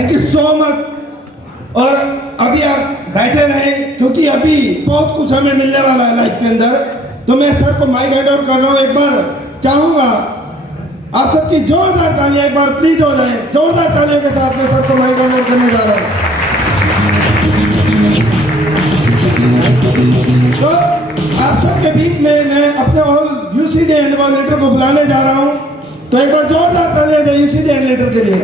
Thank you so much. और अभी आप बैठे रहे क्योंकि अभी बहुत कुछ हमें मिलने वाला है लाइफ के अंदर। तो मैं सर को माइक हैंड ओवर कर रहा हूँ। एक बार चाहूंगा आप सबकी जोरदार तालियां एक बार प्लीज हो जाए। जोरदार तालियों के साथ में सर को माइक हैंड ओवर करने जा रहा हूँ। तो आप सबके बीच में मैं अपने ऑल यूसीडी एनुअल लीडर को बुलाने जा रहा हूँ। तो एक बार जोरदार तालियां दे यूसीडी एनुअल लीडर के लिए।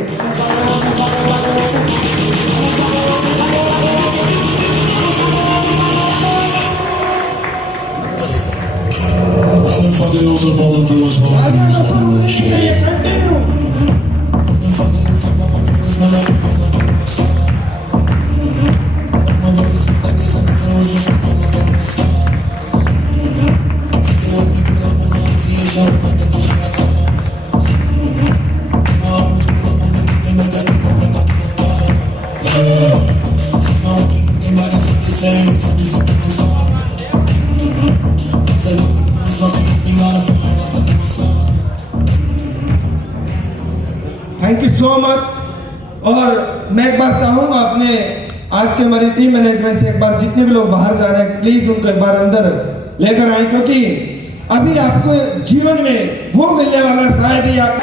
Thank you so much. और मैं एक बार चाहूंगा अपने आज के हमारी टीम मैनेजमेंट से एक बार जितने भी लोग बाहर जा रहे हैं प्लीज उनको एक बार अंदर लेकर आए, क्योंकि अभी आपको जीवन में वो मिलने वाला शायद ही आप।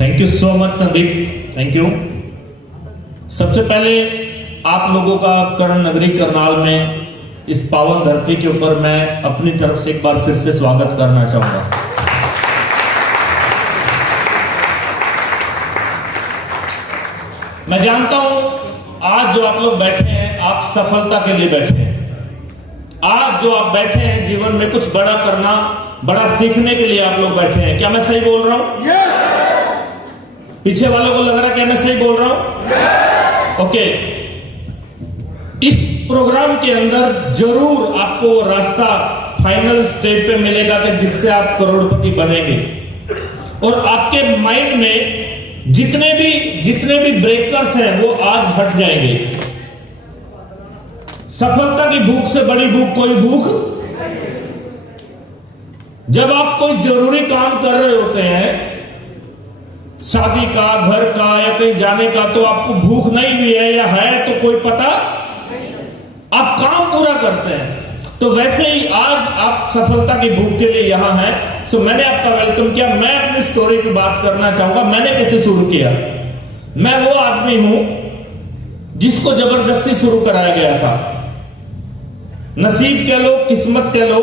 Thank you so much Sandeep, thank you. सबसे पहले आप लोगों का कर्ण नगरी करनाल में इस पावन धरती के ऊपर मैं अपनी तरफ से एक बार फिर से स्वागत करना चाहूंगा। मैं जानता हूं आज जो आप लोग बैठे हैं आप सफलता के लिए बैठे हैं। आज जो आप बैठे हैं जीवन में कुछ बड़ा करना, बड़ा सीखने के लिए आप लोग बैठे हैं। क्या मैं सही बोल रहा हूं? पीछे वालों को लग रहा है क्या मैं सही बोल रहा हूं? ओके। इस प्रोग्राम के अंदर जरूर आपको रास्ता फाइनल स्टेज पे मिलेगा कि जिससे आप करोड़पति बनेंगे। और आपके माइंड में जितने भी ब्रेकर्स हैं वो आज हट जाएंगे। सफलता की भूख से बड़ी भूख कोई भूख। जब आप कोई जरूरी काम कर रहे होते हैं, शादी का, घर का या कहीं जाने का, तो आपको भूख नहीं भी है या है तो कोई पता, आप काम पूरा करते हैं। तो वैसे ही आज आप सफलता की भूख के लिए यहां हैं। सो मैंने आपका वेलकम किया। मैं अपनी स्टोरी की बात करना चाहूंगा। मैंने कैसे शुरू किया। मैं वो आदमी हूं जिसको जबरदस्ती शुरू कराया गया था। नसीब कह लो, किस्मत कह लो,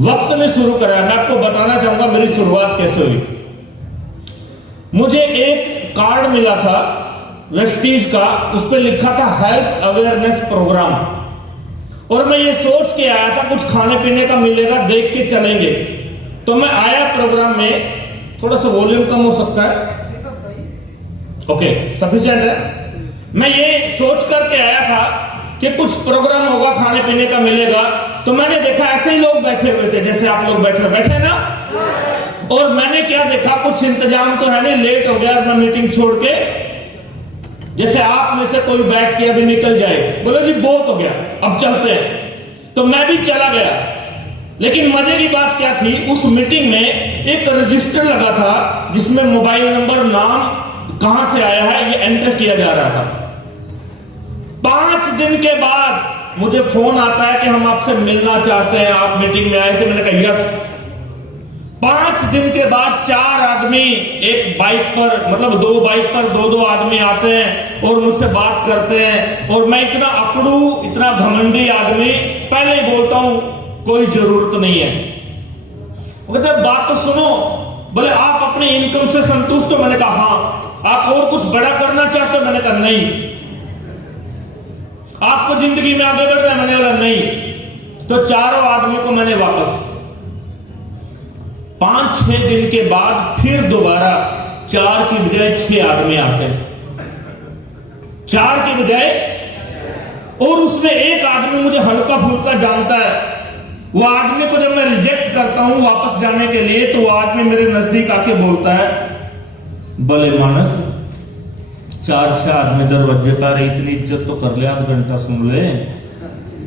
वक्त ने शुरू कराया। मैं आपको बताना चाहूंगा मेरी शुरुआत कैसे हुई। मुझे एक कार्ड मिला था वेस्टीज का, उस पर लिखा था हेल्थ अवेयरनेस प्रोग्राम। और मैं ये सोच के आया था कुछ खाने पीने का मिलेगा, देख के चलेंगे। तो मैं आया प्रोग्राम में। थोड़ा सा वॉल्यूम कम हो सकता है? ओके, सफिशिएंट है। मैं ये सोच करके आया था कि कुछ प्रोग्राम होगा, खाने पीने का मिलेगा। तो मैंने देखा ऐसे ही लोग बैठे हुए थे जैसे आप लोग बैठे ना। और मैंने क्या देखा, कुछ इंतजाम तो है नहीं, लेट हो गया। मैं मीटिंग छोड़ के, जैसे आप में से कोई बैठ के अभी निकल जाए, बोलो जी बहुत हो गया अब चलते हैं। तो मैं भी चला गया। लेकिन मजे की बात क्या थी, उस मीटिंग में एक रजिस्टर लगा था जिसमें मोबाइल नंबर, नाम, कहां से आया है ये एंटर किया जा रहा था। 5 दिन के बाद मुझे फोन आता है कि हम आपसे मिलना चाहते हैं, आप मीटिंग में आए थे। मैंने कहा यस। 5 दिन के बाद 4 आदमी एक बाइक पर, मतलब 2 बाइक पर 2 आदमी आते हैं और मुझसे बात करते हैं। और मैं इतना अकड़ू, इतना घमंडी आदमी, पहले ही बोलता हूं कोई जरूरत नहीं है। वो कहते बात तो सुनो, बोले आप अपनी इनकम से संतुष्ट हो? मैंने कहा हाँ। आप और कुछ बड़ा करना चाहते हो? मैंने कहा नहीं। आपको जिंदगी में आगे बढ़ना है? मैंने बोला नहीं। तो चारों आदमी को मैंने वापस 5-6 दिन के बाद फिर दोबारा 4 की बजाय 6 आदमी आते हैं। 4 की बजाय। और उसमें एक आदमी मुझे हल्का फुल्का जानता है। वो आदमी को जब मैं रिजेक्ट करता हूं वापस जाने के लिए, तो वो आदमी मेरे नजदीक आके बोलता है, भले मानस 4-6 आदमी दरवाजे पर, इतनी इज्जत तो कर ले, आधा घंटा सुन ले।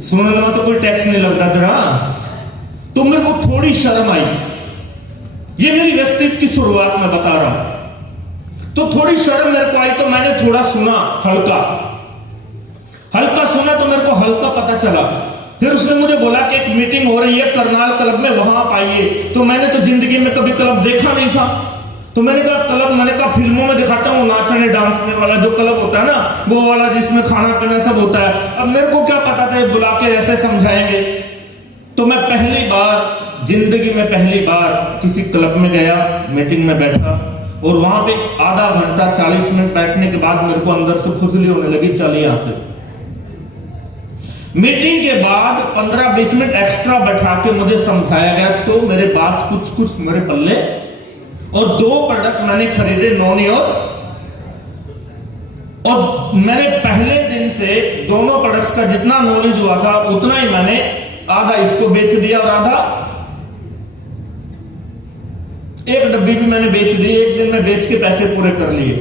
सुनने में तो कोई टैक्स नहीं लगता तेरा। तो मेरे को थोड़ी शर्म आई। ये मेरी वेस्टेज की शुरुआत में बता रहा हूं। तो थोड़ी शर्म मेरे को आई, तो मैंने थोड़ा सुना, हल्का सुना, तो मेरे को हल्का पता चला। फिर उसने मुझे बोला कि एक मीटिंग हो रही है करनाल क्लब में, वहां आप आइए। तो मैंने तो जिंदगी में कभी क्लब देखा नहीं था। तो मैंने कहा क्लब, मैंने कहा फिल्मों में दिखाता हूँ नाचने डांसने वाला जो क्लब होता है ना, वो वाला जिसमें खाना पीना सब होता है। अब मेरे को क्या पता था बुला के ऐसे समझाएंगे। तो मैं पहली बार जिंदगी में किसी क्लब में गया, मीटिंग में बैठा, और वहां पे आधा घंटा 40 मिनट बैठने के बाद मेरे को अंदर से खुजली होने लगी, चल यहां से। मीटिंग के बाद 15-20 मिनट एक्स्ट्रा बैठा के मुझे समझाया गया, तो मेरे बात कुछ मेरे पल्ले, और 2 प्रोडक्ट मैंने खरीदे, नोनी और मैंने पहले दिन से दोनों प्रोडक्ट्स का जितना नॉलेज हुआ था उतना ही मैंने आधा इसको बेच दिया और आधा, एक डब्बी भी मैंने बेच दी। एक दिन में बेच के पैसे पूरे कर लिए।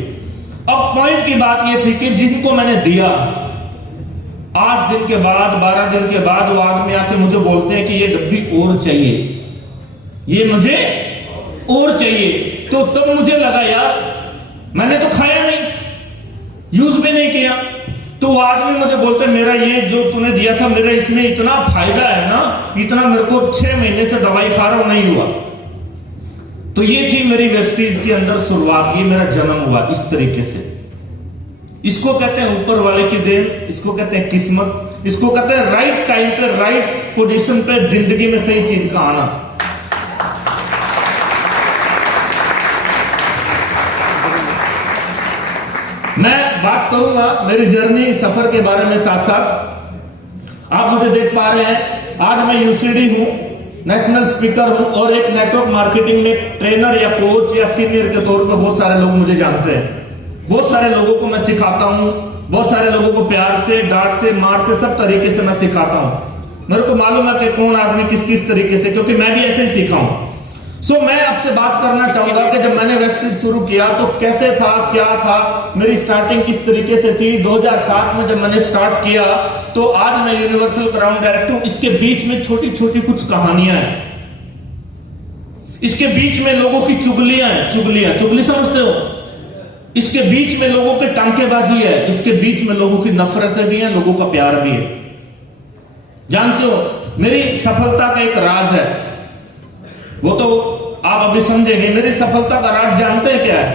अब पॉइंट की बात यह थी कि जिनको मैंने दिया, 8 दिन के बाद 12 दिन के बाद वो आदमी आके मुझे बोलते हैं कि ये डब्बी और चाहिए, ये मुझे और चाहिए। तो तब मुझे लगा यार मैंने तो खाया नहीं, यूज भी नहीं किया। तो वो आदमी मुझे बोलते मेरा ये जो तूने दिया था, मेरा इसमें इतना फायदा है ना, इतना मेरे को 6 महीने से दवाई खा रहा हूं, नहीं हुआ। तो ये थी मेरी वेस्टीज के अंदर शुरुआत, ये मेरा जन्म हुआ इस तरीके से। इसको कहते हैं ऊपर वाले की देन, इसको कहते हैं किस्मत, इसको कहते हैं राइट टाइम पे राइट पोजीशन पे जिंदगी में सही चीज का आना। मैं बात करूंगा मेरी जर्नी सफर के बारे में, साथ साथ आप मुझे देख पा रहे हैं, आज मैं यूसीडी हूं, नेशनल स्पीकर हूं, और एक नेटवर्क मार्केटिंग में ट्रेनर या कोच या सीनियर के तौर पर बहुत सारे लोग मुझे जानते हैं। बहुत सारे लोगों को मैं सिखाता हूं, बहुत सारे लोगों को प्यार से, डांट से, मार से, सब तरीके से मैं सिखाता हूं। मेरे को मालूम है कि कौन आदमी किस किस तरीके से, क्योंकि मैं भी ऐसे ही सीखा हूं। सो मैं आपसे बात करना चाहूंगा कि जब मैंने वेस्टेज शुरू किया तो कैसे था, क्या था, मेरी स्टार्टिंग किस तरीके से थी। 2007 में जब मैंने स्टार्ट किया तो आज मैं यूनिवर्सल क्राउन डायरेक्टर हूं। इसके बीच में छोटी छोटी कुछ कहानियां हैं, इसके बीच में लोगों की चुगलियां हैं, चुगली समझते हो, इसके बीच में लोगों की टांकेबाजी है, इसके बीच में लोगों की नफरतें भी हैं, लोगों का प्यार भी है। जानते हो मेरी सफलता का एक राज है, वो तो आप अभी समझेंगे। मेरी सफलता का राज जानते हैं क्या है?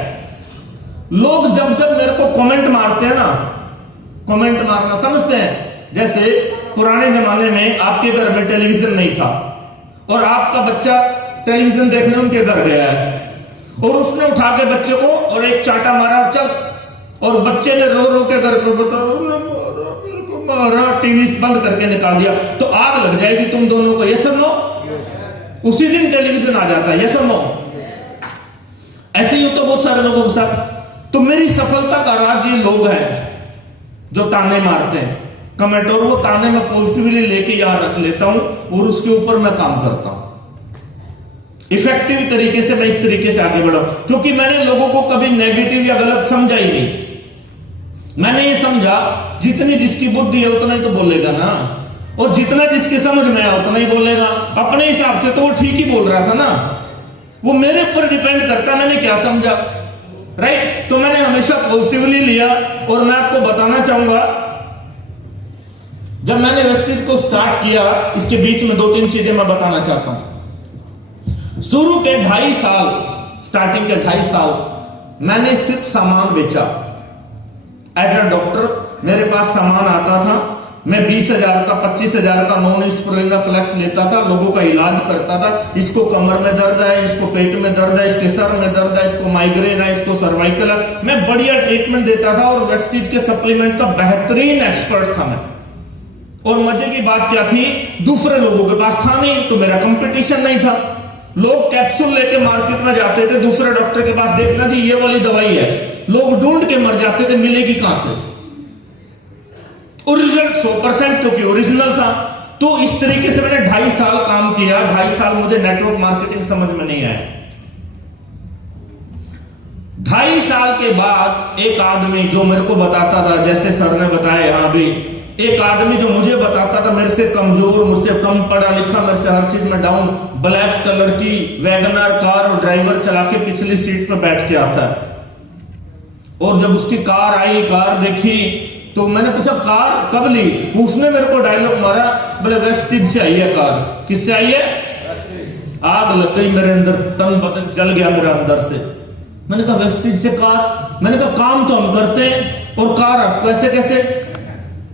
लोग जब जब मेरे को कमेंट मारते हैं ना, कमेंट मारना समझते हैं, जैसे पुराने जमाने में आपके घर में टेलीविजन नहीं था और आपका बच्चा टेलीविजन देखने उनके घर गया है और उसने उठा के बच्चे को और एक चांटा मारा, चल, और बच्चे ने रो रो के घर पर मारा, टीवी बंद करके निकाल दिया, तो आग लग जाएगी तुम दोनों को, ये सुनो। उसी दिन टेलीविजन आ जाता है, ये सुनो। ऐसे ही तो बहुत सारे लोगों के साथ। तो मेरी सफलता का राज ये लोग हैं जो ताने मारते हैं, कमेंट, और वो ताने में पॉजिटिवली लेके यहां रख लेता हूं और उसके ऊपर मैं काम करता हूं। इफेक्टिव तरीके से मैं इस तरीके से आगे बढ़ा, क्योंकि मैंने लोगों को कभी नेगेटिव या गलत समझा ही नहीं। मैंने ये समझा जितनी जिसकी बुद्धि है उतना ही तो बोलेगा ना, और जितना जिसके समझ में आया उतना ही बोलेगा। अपने हिसाब से तो वो ठीक ही बोल रहा था ना, वो मेरे ऊपर डिपेंड करता मैंने क्या समझा, राइट। तो मैंने हमेशा पॉजिटिवली लिया। और मैं आपको बताना चाहूंगा, जब मैंने वेस्टेज को स्टार्ट किया, इसके बीच में 2-3 चीजें मैं बताना चाहता हूं। शुरू के 2.5 साल, स्टार्टिंग के 2.5 साल मैंने सिर्फ सामान बेचा। एज अ डॉक्टर मेरे पास सामान आता था, मैं 20,000 का 25,000 का नॉन स्प्रेना फ्लैक्स लेता था, लोगों का इलाज करता था। इसको कमर में दर्द है, इसको पेट में दर्द है, इसके सर में दर्द है, इसको माइग्रेन है, इसको सर्वाइकल है, मैं बढ़िया ट्रीटमेंट देता था और वेस्टेज के सप्लीमेंट का बेहतरीन एक्सपर्ट था मैं। और मजे की बात क्या थी, दूसरे लोगों के पास था नहीं, तो मेरा कंपटीशन नहीं था। लोग कैप्सूल लेके मार्केट में जाते थे, दूसरे डॉक्टर के पास, देखना जी ये वाली दवाई है, लोग ढूंढ के मर जाते थे, मिलेगी कहां से। और रिजल्ट 100%, क्योंकि ओरिजिनल था। तो इस तरीके से मैंने 2.5 साल काम किया। 2.5 साल मुझे नेटवर्क मार्केटिंग समझ में नहीं आया। 2.5 साल के बाद एक आदमी जो मेरे को बताता था, जैसे सर ने बताया यहां भी, एक आदमी जो मुझे बताता था मेरे से कमजोर, मुझसे कम पढ़ा लिखा, मेरे से हर चीज में डाउन, ब्लैक कलर की वैगनर कार और ड्राइवर चला के पिछली सीट पर बैठ के आता है। और जब उसकी कार आई, कार देखी, तो मैंने पूछा कार कब ली? उसने मेरे को डायलॉग मारा, बोले वेस्टिज से आई है कार। किससे आई है? आग लग गई मेरे अंदर, तन बदन जल गया मेरे अंदर से। मैंने कहा वेस्टिज से कार? मैंने कहा काम तो हम करते हैं और कार आप कैसे कैसे?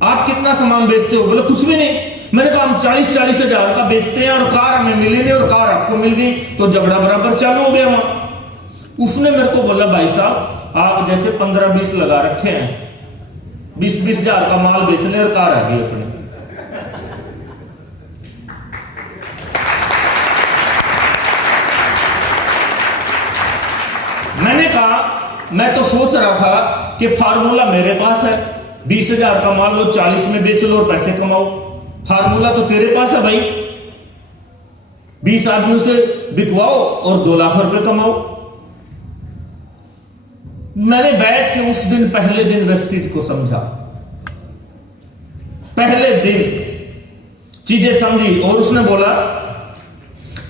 आप कितना सामान बेचते हो? बोले कुछ भी नहीं। मैंने कहा हम 40-40 हजार का बेचते हैं और कार हमें मिली नहीं और कार आपको मिल गई, तो झगड़ा बराबर चालू हो गया वहां। उसने मेरे को बोला भाई साहब आप जैसे 15-20 लगा रखे हैं, 20-20 हजार का माल बेचने और कार आ गई अपने। मैंने कहा मैं तो सोच रहा था कि फार्मूला मेरे पास है, 20 हजार का माल लो, 40 में बेच लो और पैसे कमाओ। फार्मूला तो तेरे पास है भाई, 20 आदमियों से बिकवाओ और 2 लाख रुपए कमाओ। मैंने बैठ के उस दिन पहले दिन वेस्टिज को समझा, पहले दिन चीजें समझी। और उसने बोला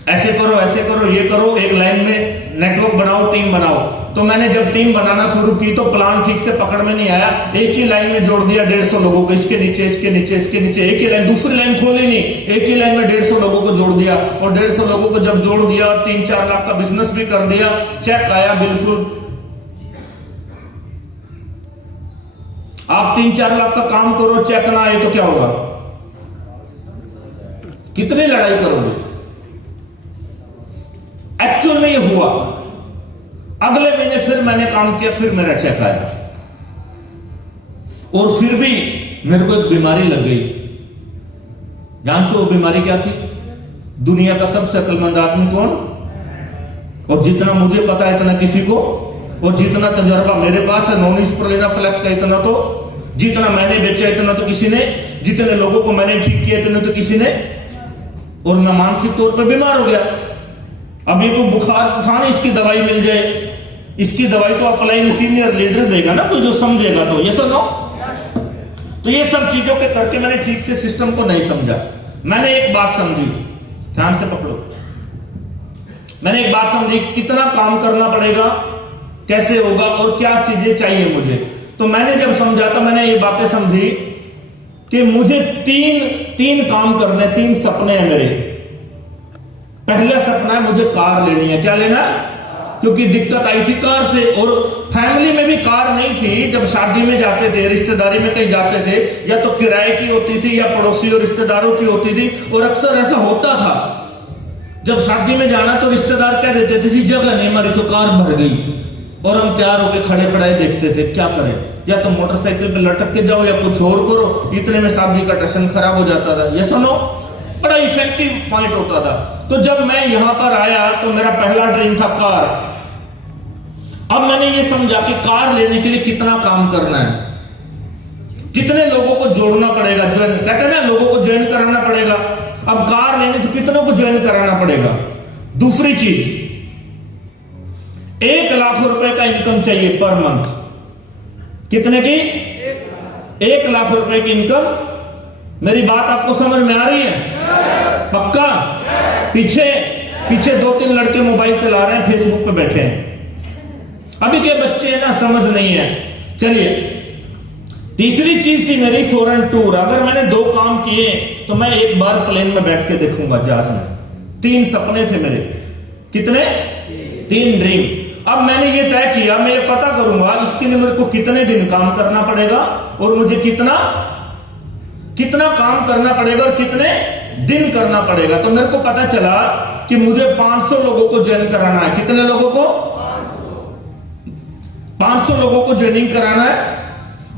ऐसे करो, ये करो, एक लाइन में नेटवर्क बनाओ, टीम बनाओ। तो मैंने जब टीम बनाना शुरू की तो प्लान ठीक से पकड़ में नहीं आया। एक ही लाइन में जोड़ दिया 150 लोगों को, इसके नीचे इसके नीचे इसके नीचे, एक ही लाइन, दूसरी लाइन खोली नहीं, एक ही लाइन में 150 लोगों को जोड़ दिया। और 150 लोगों को जब जोड़ दिया, 3-4 लाख का बिजनेस भी कर दिया। चेक आया बिल्कुल। आप 3-4 लाख का काम करो, चेक ना आए तो क्या होगा? कितनी लड़ाई करोगे? एक्चुअल में ये हुआ। अगले महीने फिर मैंने काम किया, फिर मेरा चेक आया। और फिर भी मेरे को एक बीमारी लग गई। जानते हो बीमारी क्या थी? दुनिया का सबसे अक्लमंद आदमी कौन? और जितना मुझे पता है इतना किसी को, और जितना तजर्बा मेरे पास है नॉन स्प्रोलिना फ्लेक्स का इतना तो, जितना मैंने बेचा इतना तो किसी ने, जितने लोगों को मैंने ठीक किया इतने तो किसी ने। और मैं मानसिक तौर पर बीमार हो गया। अब ये कोई बुखार था नहीं इसकी दवाई मिल जाए, इसकी दवाई तो अप्लाई सीनियर लीडर देगा ना, कोई जो समझेगा। तो ये सुनो, तो ये सब चीजों के करके मैंने ठीक से सिस्टम को नहीं समझा। मैंने एक बात समझी, ध्यान से पकड़ो। मैंने एक बात समझी, कितना काम करना पड़ेगा, कैसे होगा और क्या चीजें चाहिए मुझे। तो मैंने जब समझा तो मैंने ये बातें समझी कि मुझे तीन काम करने, 3 सपने हैं मेरे। पहला सपना है मुझे कार लेनी है। क्या लेना? क्योंकि दिक्कत आई थी कार से, और फैमिली में भी कार नहीं थी। जब शादी में जाते थे, रिश्तेदारी में कहीं जाते थे, या तो किराए की होती थी या पड़ोसी और रिश्तेदारों की होती थी। और अक्सर ऐसा होता था, जब शादी में जाना तो रिश्तेदार कह देते थे जी जगह नहीं, हमारी तो कार भर गई। और हम तैयार होकर खड़े खड़े देखते थे, क्या करें, या तो मोटरसाइकिल पे लटक के जाओ या कुछ और करो। इतने में शादी का टशन खराब हो जाता था। ये सुनो, बड़ा इफेक्टिव पॉइंट होता था। तो जब मैं यहां पर आया तो मेरा पहला ड्रीम था कार। अब मैंने ये समझा कि कार लेने के लिए कितना काम करना है, कितने लोगों को जोड़ना पड़ेगा, ज्वाइन कहते हैं ना, लोगों को ज्वाइन कराना पड़ेगा। अब कार लेने तो कितनों को ज्वाइन कराना पड़ेगा। दूसरी चीज, 1 लाख रुपए का इनकम चाहिए पर मंथ। कितने की? 1 लाख रुपए की इनकम। मेरी बात आपको समझ में आ रही है? पक्का? पीछे 2-3 लड़के मोबाइल चला रहे हैं, फेसबुक पे बैठे हैं। अभी के बच्चे हैं ना, समझ नहीं है। चलिए, तीसरी चीज थी मेरी फॉरेन टूर। अगर मैंने 2 काम किए तो मैं एक बार प्लेन में बैठ के देखूंगा, जहाज में। 3 सपने थे मेरे। कितने? 3 ड्रीम। अब मैंने ये तय किया, मैं ये पता करूंगा इसके लिए मेरे को कितने दिन काम करना पड़ेगा और मुझे कितना काम करना पड़ेगा और कितने दिन करना पड़ेगा। तो मेरे को पता चला कि मुझे 500 लोगों को ज्वाइन कराना है। कितने लोगों को? 500 लोगों को ज्वाइनिंग कराना है।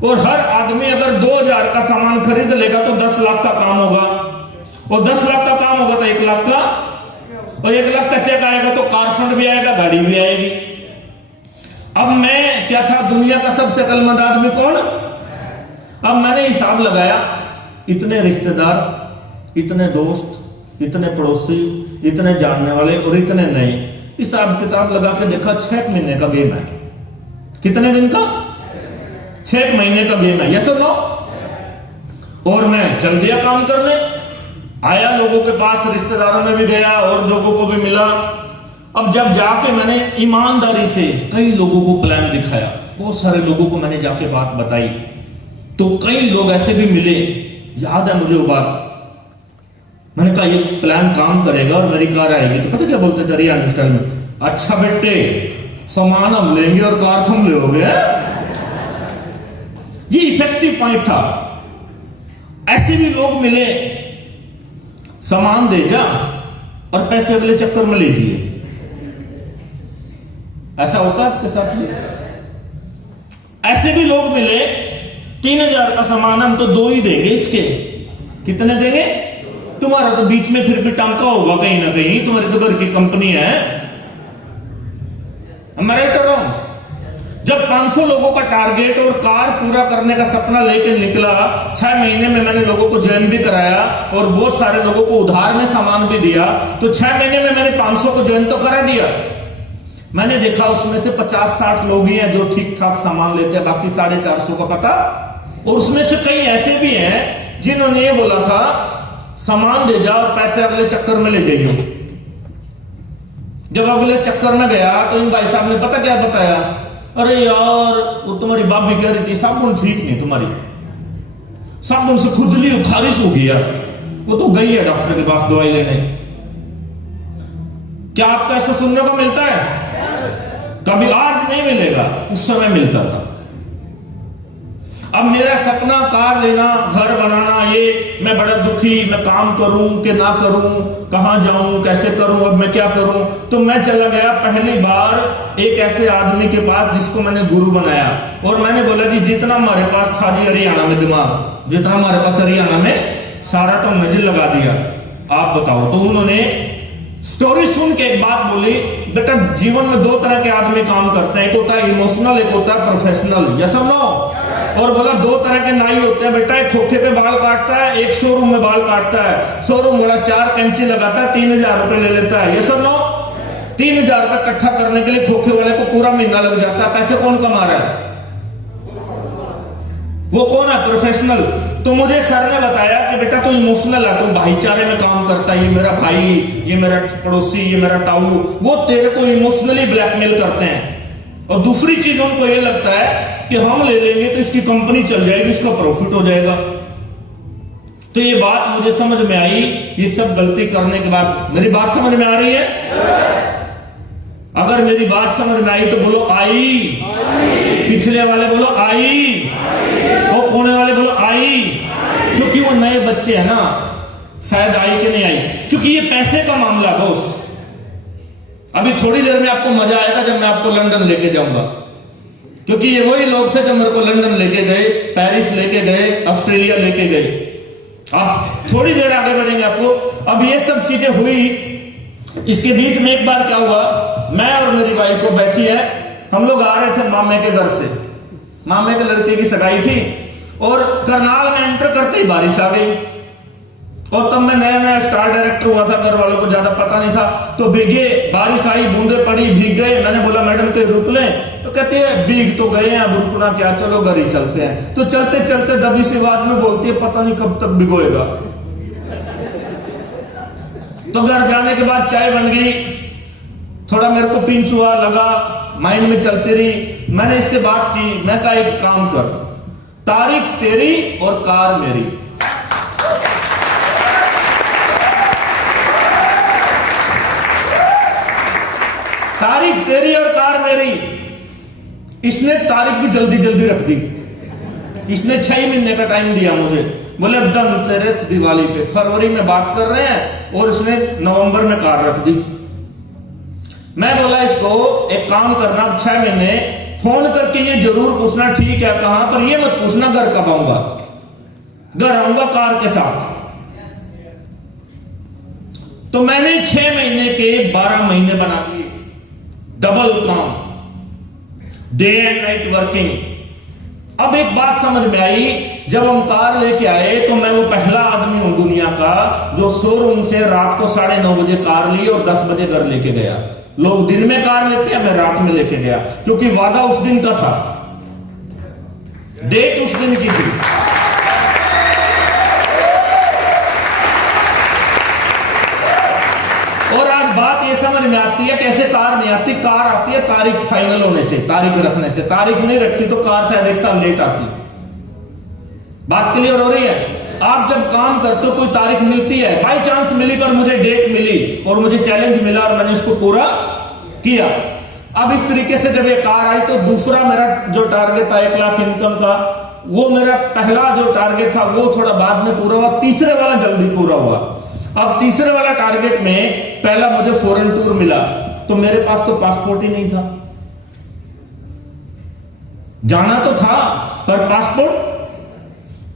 और हर आदमी अगर 2000 का सामान खरीद लेगा तो 10 लाख का काम होगा, और 10 लाख का काम होगा तो 1 लाख का, और 1 लाख का चेक आएगा तो कार फंड भी आएगा, गाड़ी भी आएगी। अब मैं क्या था, दुनिया का सबसे अक्लमंद आदमी कौन? अब मैंने हिसाब लगाया, इतने रिश्तेदार, इतने दोस्त, इतने पड़ोसी, इतने जानने वाले और इतने नए। हिसाब किताब लगा के देखा, 6 महीने का गेम है। कितने दिन का? 6 महीने का गेम है। यस और नो? और मैं चल दिया काम करने, आया लोगों के पास, रिश्तेदारों में भी गया और लोगों को भी मिला। अब जब जाके मैंने ईमानदारी से कई लोगों को प्लान दिखाया, बहुत सारे लोगों को मैंने जाके बात बताई, तो कई लोग ऐसे भी मिले, याद है मुझे वो बात। मैंने कहा ये प्लान काम करेगा और मेरी कार आएगी, तो पता क्या बोलते थे हरियाणा स्टाइल में, अच्छा बेटे सामान हम लेंगे और कार तुम लोगे। ये इफेक्टिव पॉइंट था। ऐसे भी लोग मिले, सामान दे जा और पैसे अगले चक्कर में लीजिए। ऐसा होता है आपके साथ में? ऐसे भी लोग मिले, 3000 का सामान हम तो 2 ही देंगे, इसके कितने देंगे? तुम्हारा तो बीच में फिर भी टांका होगा कहीं ना कहीं, तुम्हारी तो घर की कंपनी है। मैं राइट और रॉन्ग? जब 500 लोगों का टारगेट और कार पूरा करने का सपना लेकर निकला, 6 महीने में मैंने लोगों को ज्वाइन भी कराया और बहुत सारे लोगों को उधार में सामान भी दिया, तो 6 महीने में मैंने 500 को ज्वाइन तो करा दिया। मैंने देखा उसमें से 50-60 लोग ही हैं जो ठीक ठाक सामान लेते हैं, बाकी 450 का पता। और उसमें से कई ऐसे भी हैं जिन्होंने ये बोला था सामान दे जाओ और पैसे अगले चक्कर में ले जाइए। जब अगले चक्कर में गया तो इन भाई साहब ने पता क्या बताया, अरे यार वो तुम्हारी बाबी कह रही थी साबुन ठीक नहीं, तुम्हारी साबुन से खुजली और खारिश हो गई, वो तो गई है डॉक्टर के पास दवाई लेने। क्या आपको ऐसा सुनने को मिलता है? कभी आज नहीं मिलेगा, उस समय मिलता था। अब मेरा सपना कार लेना, घर बनाना, ये मैं बड़ा दुखी, मैं काम करूं कि ना करूं, कहां जाऊं, कैसे करूं, अब मैं क्या करूं। तो मैं चला गया पहली बार एक ऐसे आदमी के पास जिसको मैंने गुरु बनाया, और मैंने बोला जी जितना हमारे पास था जी हरियाणा में दिमाग, जितना हमारे पास हरियाणा में, सारा तो मुझे लगा दिया, आप बताओ। तो उन्होंने स्टोरी सुन के एक बात बोली, बेटा जीवन में 2 तरह के आदमी काम करते हैं, एक होता है इमोशनल, एक होता है प्रोफेशनल। यस और नो? और बोला 2 तरह के नाई होते हैं बेटा, एक खोखे पे बाल काटता है, एक शोरूम में बाल काटता है। शोरूम वाला 4 कैंची लगाता है, 3000 रुपए ले लेता है। यस और नो? 3000 रुपए इकट्ठा करने के लिए खोखे वाले को पूरा महीना लग जाता है। पैसे कौन कमा रहा है? वो कौन है? प्रोफेशनल। तो मुझे सर ने बताया कि बेटा तो इमोशनल है, तो भाईचारे में काम करता है, ये मेरा भाई, ये मेरा पड़ोसी, ये मेरा ताऊ, वो तेरे को इमोशनली ब्लैकमेल करते हैं। और दूसरी चीज उनको ये लगता है कि हम ले लेंगे तो इसकी कंपनी चल जाएगी, इसका प्रॉफिट हो जाएगा। तो ये बात मुझे समझ में आई। ये सब गलती करने के बाद मेरी बात समझ में आ रही है? अगर मेरी बात समझ में आई तो बोलो आई। पिछले वाले बोलो आई, और कोने वाले बोलो आई। क्योंकि वो नए बच्चे हैं ना, शायद आई कि नहीं आई, क्योंकि ये पैसे का मामला दोस्त। अभी थोड़ी देर में आपको मजा आएगा जब मैं आपको लंदन लेके जाऊंगा, क्योंकि ये वही लोग थे जो मेरे को लंदन लेके गए, पेरिस लेके गए, ऑस्ट्रेलिया लेके गए। अब थोड़ी देर आगे बढ़ेंगे आपको। अब ये सब चीजें हुई, इसके बीच में एक बार क्या हुआ, मैं और मेरी वाइफ को बैठी है, हम लोग आ रहे थे मामे के घर से, मामे के लड़के की सगाई थी, और करनाल में एंटर करते ही बारिश आ गई। और तब मैं नया नया स्टार डायरेक्टर हुआ था, घर वालों को ज्यादा पता नहीं था, तो भीगे, बारिश आई, बूंदे पड़ी, भीग गए। मैंने बोला मैडम के रुक लें, तो कहते हैं भीग तो गए हैं, अब रुकना क्या, चलो घर ही चलते हैं। तो चलते चलते दबी सी आवाज में बोलती है पता नहीं कब तक भिगोएगा। तो घर जाने के बाद चाय बन गई, थोड़ा मेरे को पिंच हुआ, लगा, माइंड में चलती रही। मैंने इससे बात की, मैं कहा एक काम कर, तारीख तेरी और कार मेरी। तारीख तेरी और कार मेरी। इसने तारीख भी जल्दी जल्दी रख दी। इसने 6 महीने का टाइम दिया मुझे, बोले धनतेरस दिवाली पे, फरवरी में बात कर रहे हैं, और इसने नवंबर में कार रख दी। मैं बोला इसको एक काम करना, 6 महीने फोन करके ये जरूर पूछना ठीक है कहां पर, ये मत पूछना घर कब आऊंगा, घर आऊंगा कार के साथ। तो मैंने 6 महीने के 12 महीने बना दिए, डबल काम, डे एंड नाइट वर्किंग। अब एक बात समझ में आई, जब हम कार लेके आए तो मैं वो पहला आदमी हूं दुनिया का जो शोरूम से रात को 9:30 बजे कार ली और 10 बजे घर लेके गया। लोग दिन में कार लेते हैं, मैं रात में लेके गया, क्योंकि वादा उस दिन का था, डेट उस दिन की थी। समझ में आती है, कैसे कार नहीं आती। कार आती है तारीख फाइनल होने से, तारीख रखने से। तारीख नहीं रखती तो कार शायद 1 साल लेट आती। बात क्लियर हो रही है? आप जब काम करते हो, कोई तारीख मिलती है, बाई चांस मिली पर मुझे डेट मिली और मुझे चैलेंज मिला और मैंने उसको पूरा किया। अब इस तरीके से जब ये कार आई तो दूसरा मेरा जो टारगेट था 1 लाख इनकम का, वो मेरा पहला जो टारगेट था वो थोड़ा बाद में पूरा हुआ, तीसरे वाला जल्दी पूरा हुआ। अब तीसरे वाला टारगेट में पहला मुझे फॉरेन टूर मिला, तो मेरे पास तो पासपोर्ट ही नहीं था। जाना तो था पर पासपोर्ट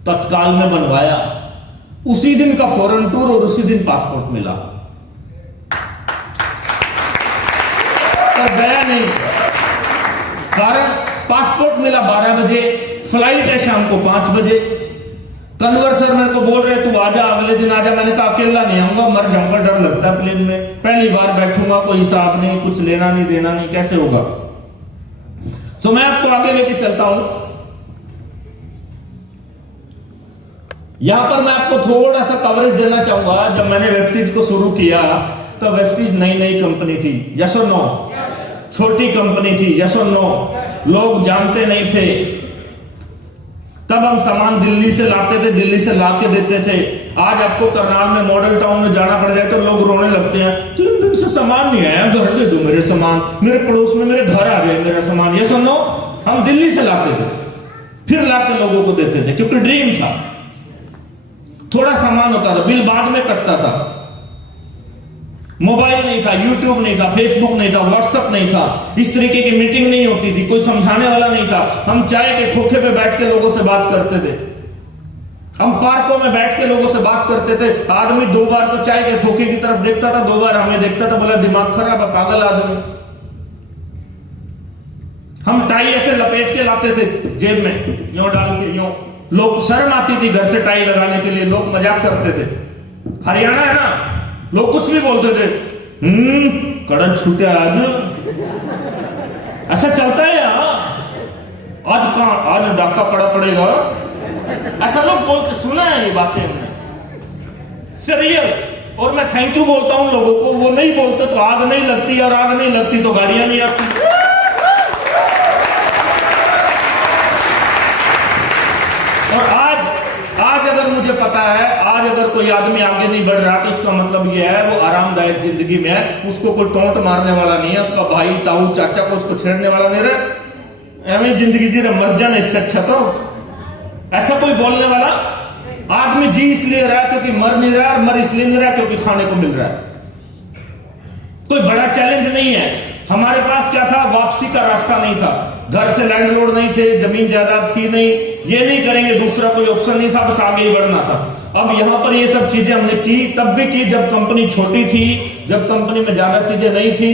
तत्काल में बनवाया। उसी दिन का फॉरेन टूर और उसी दिन पासपोर्ट मिला, पर गया नहीं। कारण पासपोर्ट मिला 12 बजे, फ्लाइट है शाम को 5 बजे। कन्वर सर मेरे को बोल रहे तू आजा, अगले दिन आजा। मैंने कहा अकेला नहीं आऊंगा, मर जाऊंगा, डर लगता है प्लेन में। पहली बार बैठूंगा, कोई हिसाब नहीं, कुछ लेना नहीं देना नहीं, कैसे होगा। तो मैं आपको आगे लेके चलता हूं। यहां पर मैं आपको थोड़ा सा कवरेज देना चाहूंगा। जब मैंने वेस्टीज को शुरू किया तो वेस्टीज नई कंपनी थी, यस और नो? छोटी कंपनी थी, यस और नो? लोग जानते नहीं थे। तब हम सामान दिल्ली से लाते थे, दिल्ली से ला के देते थे। आज आपको करनाल में मॉडल टाउन में जाना पड़ जाए तो लोग रोने लगते हैं, 3 दिन से सामान नहीं आया, घर दे दो मेरे सामान, मेरे पड़ोस में मेरे घर आ जाए मेरा सामान। ये सुनो, हम दिल्ली से लाते थे, फिर लाके लोगों को देते थे, क्योंकि ड्रीम था। थोड़ा सामान होता था, बिल बाद में कटता था। मोबाइल नहीं था, यूट्यूब नहीं था, फेसबुक नहीं था, व्हाट्सएप नहीं था, इस तरीके की मीटिंग नहीं होती थी, कोई समझाने वाला नहीं था। हम चाय के खोखे पे बैठ के लोगों से बात करते थे, हम पार्कों में बैठ के लोगों से बात करते थे। आदमी 2 बार तो चाय के खोखे की तरफ देखता था, 2 बार हमें देखता था, बोला दिमाग खराब है, पागल आदमी। हम टाई ऐसे लपेट के लाते थे जेब में, यूं डाल के, यूं। लोग शर्म आती थी घर से टाई लगाने के लिए, लोग मजाक करते थे। हरियाणा है ना, लोग कुछ भी बोलते थे, कड़क छूटे आज, ऐसा चलता है यहाँ। आज कहां, आज डाका पड़ा पड़ेगा, ऐसा लोग बोलते, सुना है ये बातें हमने, से रियल। और मैं थैंक यू बोलता हूं लोगों को, वो नहीं बोलते तो आग नहीं लगती, और आग नहीं लगती तो गाड़ियां नहीं आती। और आज अगर मुझे पता है, आज अगर कोई आदमी आगे नहीं बढ़ रहा तो इसका मतलब यह है वो आरामदायक जिंदगी में है, उसको कोई टोंट मारने वाला नहीं है, उसका भाई ताऊ चाचा को उसको छेड़ने वाला नहीं रहे। एवं जिंदगी जी रहा, मर जाना इससे अच्छा। तो ऐसा कोई बोलने वाला आदमी जी इसलिए रहा क्योंकि मर नहीं रहा, और मर इसलिए नहीं रहा क्योंकि खाने को मिल रहा है। कोई बड़ा चैलेंज नहीं है। हमारे पास क्या था, वापसी का रास्ता नहीं था, घर से लैंडलॉर्ड नहीं थे, जमीन जायदाद थी नहीं, ये नहीं करेंगे, दूसरा कोई ऑप्शन नहीं था, बस आगे ही बढ़ना था। अब यहां पर ये सब चीजें हमने की, तब भी की जब कंपनी छोटी थी, जब कंपनी में ज्यादा चीजें नहीं थी।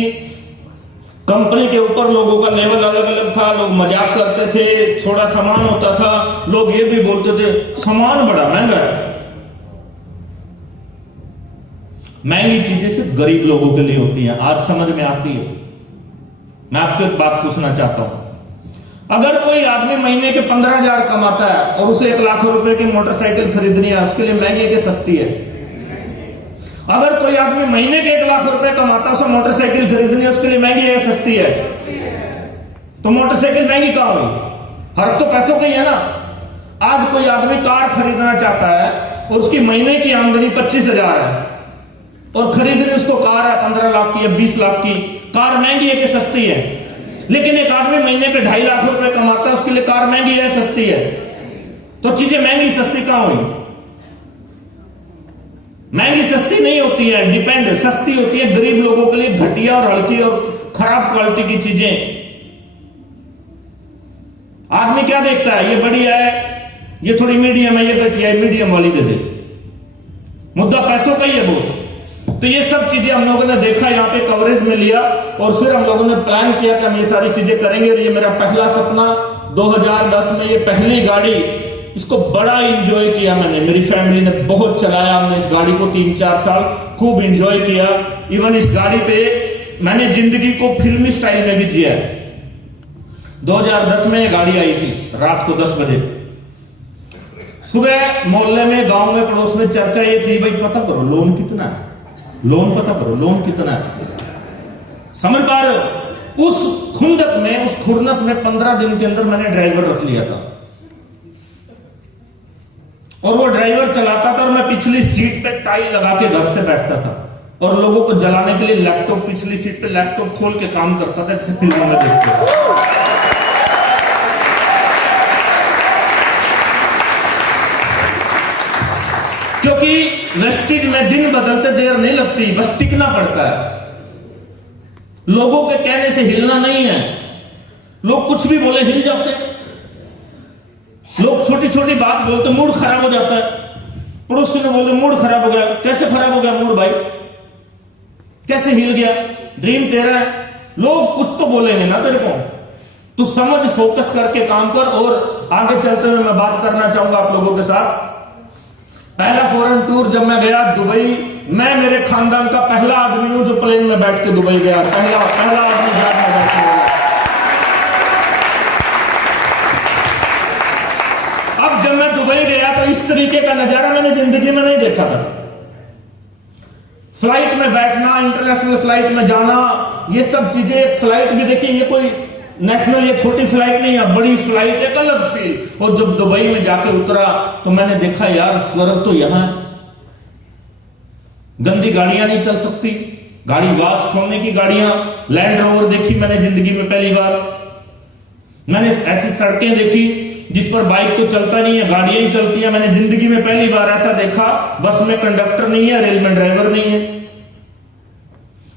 कंपनी के ऊपर लोगों का लेवल अलग अलग था, लोग मजाक करते थे, थोड़ा सामान होता था, लोग ये भी बोलते थे सामान बड़ा महंगा है। महंगी चीजें सिर्फ गरीब लोगों के लिए होती हैं, आज समझ में आती है। मैं आपको एक बात पूछना चाहता हूं, अगर कोई आदमी महीने के 15,000 कमाता है और उसे 1 लाख रुपए की मोटरसाइकिल खरीदनी है, उसके लिए महंगी है कि सस्ती है? अगर कोई आदमी महीने के 1 लाख रुपए कमाता है, उसे मोटरसाइकिल खरीदनी है, उसके लिए महंगी है या सस्ती है? तो मोटरसाइकिल महंगी कहां हुई? फर्क तो पैसों का ही है ना। आज कोई आदमी कार खरीदना चाहता है और उसकी महीने की आमदनी 25,000 है और खरीदनी उसको कार है 15 लाख की या 20 लाख की। कार महंगी है कि सस्ती है? लेकिन एक आदमी महीने के 2.5 लाख रुपए कमाता है, उसके लिए कार महंगी है सस्ती है? तो चीजें महंगी सस्ती कहां हुई? महंगी सस्ती नहीं होती है, डिपेंड। सस्ती होती है गरीब लोगों के लिए घटिया और हल्की और खराब क्वालिटी की चीजें। आदमी क्या देखता है, ये बढ़िया है, ये थोड़ी मीडियम है, ये घटिया है, मीडियम वाली दे दे। मुद्दा पैसों का ही है बोस। तो ये सब चीजें हम लोगों ने देखा, यहाँ पे कवरेज में लिया और फिर हम लोगों ने प्लान किया कि हम ये सारी चीजें करेंगे। और ये मेरा पहला सपना 2010 में, ये पहली गाड़ी, इसको बड़ा इंजॉय किया मैंने, मेरी फैमिली ने बहुत चलाया, हमने इस गाड़ी को 3-4 साल खूब इंजॉय किया। इवन इस गाड़ी पे मैंने जिंदगी को फिल्मी स्टाइल में भी जिया है। 2010 में ये गाड़ी आई थी रात को 10 बजे। सुबह मोहल्ले में, गांव में, पड़ोस में चर्चा ये थी, भाई पता करो लोन कितना है, लोन पता करो, लोन कितना है। समझ पा रहे हो? उस खुंदक में, उस खुरनस में 15 दिन के अंदर मैंने ड्राइवर रख लिया था और वो ड्राइवर चलाता था और मैं पिछली सीट पे टाई लगा के घर से बैठता था और लोगों को जलाने के लिए लैपटॉप, पिछली सीट पे लैपटॉप खोल के काम करता था, जैसे फिल्मों में देखते हैं। क्योंकि वेस्टिज में दिन बदलते देर नहीं लगती, बस टिकना पड़ता है। लोगों के कहने से हिलना नहीं है। लोग कुछ भी बोले हिल जाते हैं। लोग छोटी छोटी बात बोलते मूड खराब हो जाता है। पड़ोसी ने बोलते मूड खराब हो गया। कैसे खराब हो गया मूड भाई? कैसे हिल गया? ड्रीम तेरा है। लोग कुछ तो बोलेंगे ना तेरे को, तू समझ, फोकस करके काम कर। और आगे चलते हुए मैं बात करना चाहूंगा आप लोगों के साथ। पहला फॉरेन टूर जब मैं गया दुबई, मैं मेरे खानदान का पहला आदमी हूं जो प्लेन में बैठ के दुबई गया। पहला आदमी जहाज में बैठ के गया। अब जब मैं दुबई गया तो इस तरीके का नजारा मैंने जिंदगी में नहीं देखा था। फ्लाइट में बैठना, इंटरनेशनल फ्लाइट में जाना, ये सब चीजें। फ्लाइट भी देखिए, ये कोई नेशनल या छोटी फ्लाइट नहीं है, बड़ी फ्लाइट, एक अलग फील। और जब दुबई में जाके उतरा तो मैंने देखा यार स्वर्ग तो यहां है। गंदी गाड़ियां नहीं चल सकती, गाड़ी वाश होने की गाड़ियां। लैंड रोवर देखी मैंने जिंदगी में पहली बार। मैंने ऐसी सड़कें देखी जिस पर बाइक तो चलता नहीं है, गाड़ियां ही चलती हैं। मैंने जिंदगी में पहली बार ऐसा देखा, बस में कंडक्टर नहीं है, रेल में ड्राइवर नहीं है।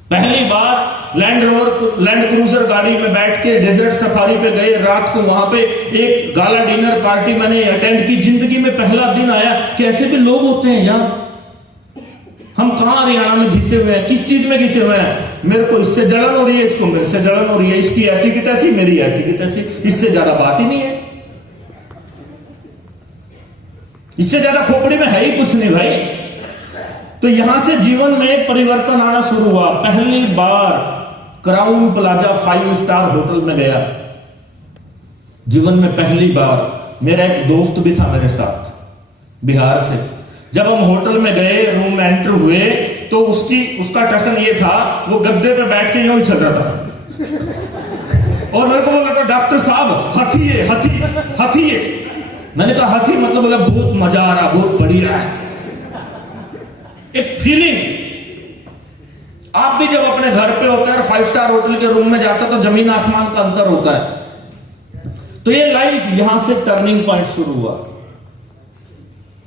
पहली बार लैंड क्रूजर गाड़ी में बैठ के डेजर्ट सफारी पे गए। रात को वहां पे एक गाला डिनर पार्टी मैंने अटेंड की। जिंदगी में पहला दिन आया कि ऐसे भी लोग होते हैं यार। हम कहां हरियाणा में घिसे हुए हैं, किस चीज में घिसे हुए हैं? मेरे को इससे जलन हो रही है, इसको मेरे से जलन हो रही है, इसकी ऐसी की तैसी, मेरी ऐसी की तैसी। इससे ज्यादा बात ही नहीं है, इससे ज्यादा खोपड़ी में है ही कुछ नहीं भाई। तो यहां से जीवन में परिवर्तन आना शुरू हुआ। पहली बार क्राउन प्लाजा 5 स्टार होटल में गया जीवन में पहली बार। मेरा एक दोस्त भी था मेरे साथ, बिहार से। जब हम होटल में गए, रूम में एंटर हुए, तो उसका टशन ये था, वो गद्दे पे बैठ के यूं ही चल रहा था और मेरे को बोला था डॉक्टर साहब हाथी है, हाथी है। मैंने कहा हाथी मतलब? बोला बहुत मजा आ रहा, बहुत बढ़िया है। एक फीलिंग। आप भी जब अपने घर पे होते हैं, 5 स्टार होटल के रूम में जाते हैं, तो जमीन आसमान का अंतर होता है। तो ये लाइफ यहां से टर्निंग पॉइंट शुरू हुआ।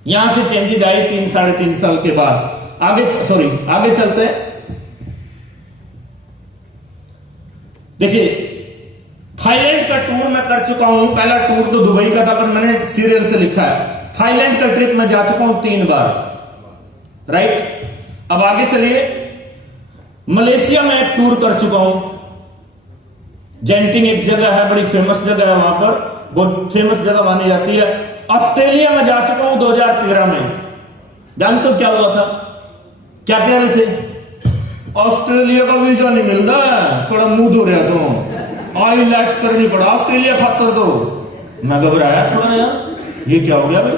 यहां से चेंजेस आई 3-3.5 साल के बाद। आगे चलते हैं। देखिए, थाईलैंड का टूर मैं कर चुका हूं। पहला टूर तो दुबई का था, पर मैंने सीरियल से लिखा है। थाईलैंड का ट्रिप मैं जा चुका हूं 3 बार, राइट। अब आगे चलिए। मलेशिया में एक टूर कर चुका हूं। जेंटिंग एक जगह है, बड़ी फेमस जगह है, वहां पर बहुत फेमस जगह मानी जाती है। ऑस्ट्रेलिया में जा चुका हूं 2013 में। जानते हो क्या हुआ था? क्या कह रहे थे? ऑस्ट्रेलिया का वीजा नहीं मिलता है, थोड़ा मुंह धो रहा तो आईलैट्स करनी पड़ा ऑस्ट्रेलिया खातर। तो मैं घबराया थोड़ा यार, ये क्या हो गया भाई?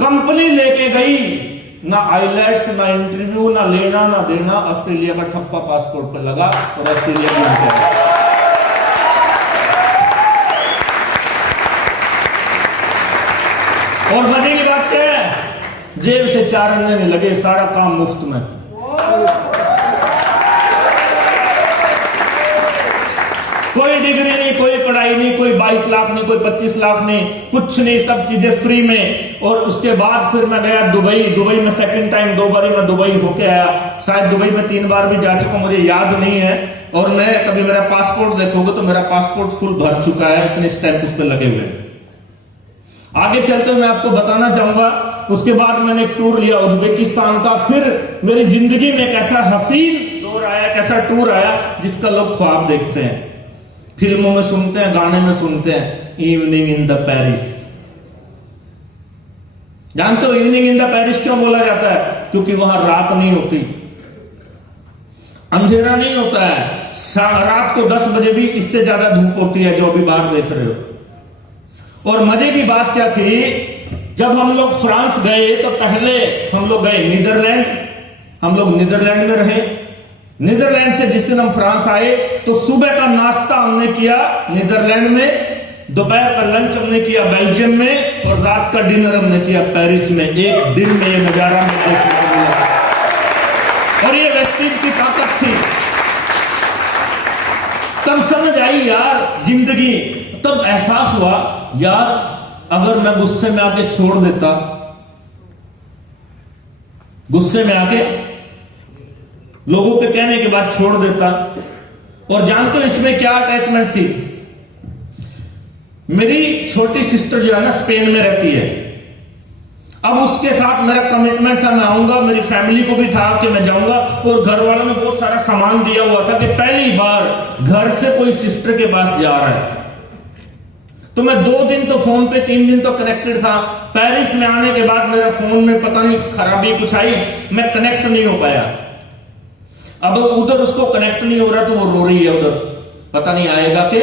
कंपनी लेके गई, ना आईलैट्स, ना इंटरव्यू, ना लेना ना देना। ऑस्ट्रेलिया का ठप्पा पासपोर्ट पर लगा और ऑस्ट्रेलिया में। और मजे की बात क्या है? जेब से 4 आने नहीं लगे, सारा काम मुफ्त में। कोई डिग्री नहीं, कोई पढ़ाई नहीं, कोई 22 लाख नहीं, कोई 25 लाख नहीं, कुछ नहीं, सब चीजें फ्री में। और उसके बाद फिर मैं गया दुबई में सेकंड टाइम। 2 बार मैं दुबई होके आया। शायद दुबई में 3 बार भी जा चुका, मुझे याद नहीं है। और मैं कभी मेरा पासपोर्ट देखोगे तो मेरा पासपोर्ट फुल भर चुका है, इतने स्टैंप उस पर लगे हुए हैं। आगे चलते मैं आपको बताना चाहूंगा, उसके बाद मैंने एक टूर लिया उज्बेकिस्तान का। फिर मेरी जिंदगी में एक ऐसा हसीन दौर आया, एक ऐसा टूर आया जिसका लोग ख्वाब देखते हैं, फिल्मों में सुनते हैं, गाने में सुनते हैं। Evening in the Paris. जानते हो इवनिंग इन द पेरिस क्यों बोला जाता है? क्योंकि वहां रात नहीं होती, अंधेरा नहीं होता है। रात को 10 बजे भी इससे ज्यादा धूप होती है, जो अभी बाहर देख रहे हो। और मजे की बात क्या थी, जब हम लोग फ्रांस गए तो पहले हम लोग गए नीदरलैंड। हम लोग नीदरलैंड में रहे, नीदरलैंड से जिस दिन हम फ्रांस आए तो सुबह का नाश्ता हमने किया नीदरलैंड में, दोपहर का लंच हमने किया बेल्जियम में, और रात का डिनर हमने किया पेरिस में। एक दिन में ये नजारा देखने को मिला, और ये वेस्टीज की ताकत थी। तब समझ आई यार जिंदगी, तब एहसास हुआ यार अगर मैं गुस्से में आके छोड़ देता, गुस्से में आके लोगों के कहने के बाद छोड़ देता। और जानते हो इसमें क्या अटैचमेंट थी? मेरी छोटी सिस्टर जो है ना स्पेन में रहती है। अब उसके साथ मेरा कमिटमेंट था मैं आऊंगा, मेरी फैमिली को भी था कि मैं जाऊंगा, और घर वालों ने बहुत सारा सामान दिया हुआ था कि पहली बार घर से कोई सिस्टर के पास जा रहा है। तो मैं 2 दिन तो फोन पे, 3 दिन तो कनेक्टेड था। पेरिस में आने के बाद मेरा फोन में पता नहीं खराबी कुछ आई, मैं कनेक्ट नहीं हो पाया। अब उधर उसको कनेक्ट नहीं हो रहा तो वो रो रही है उधर, पता नहीं आएगा के।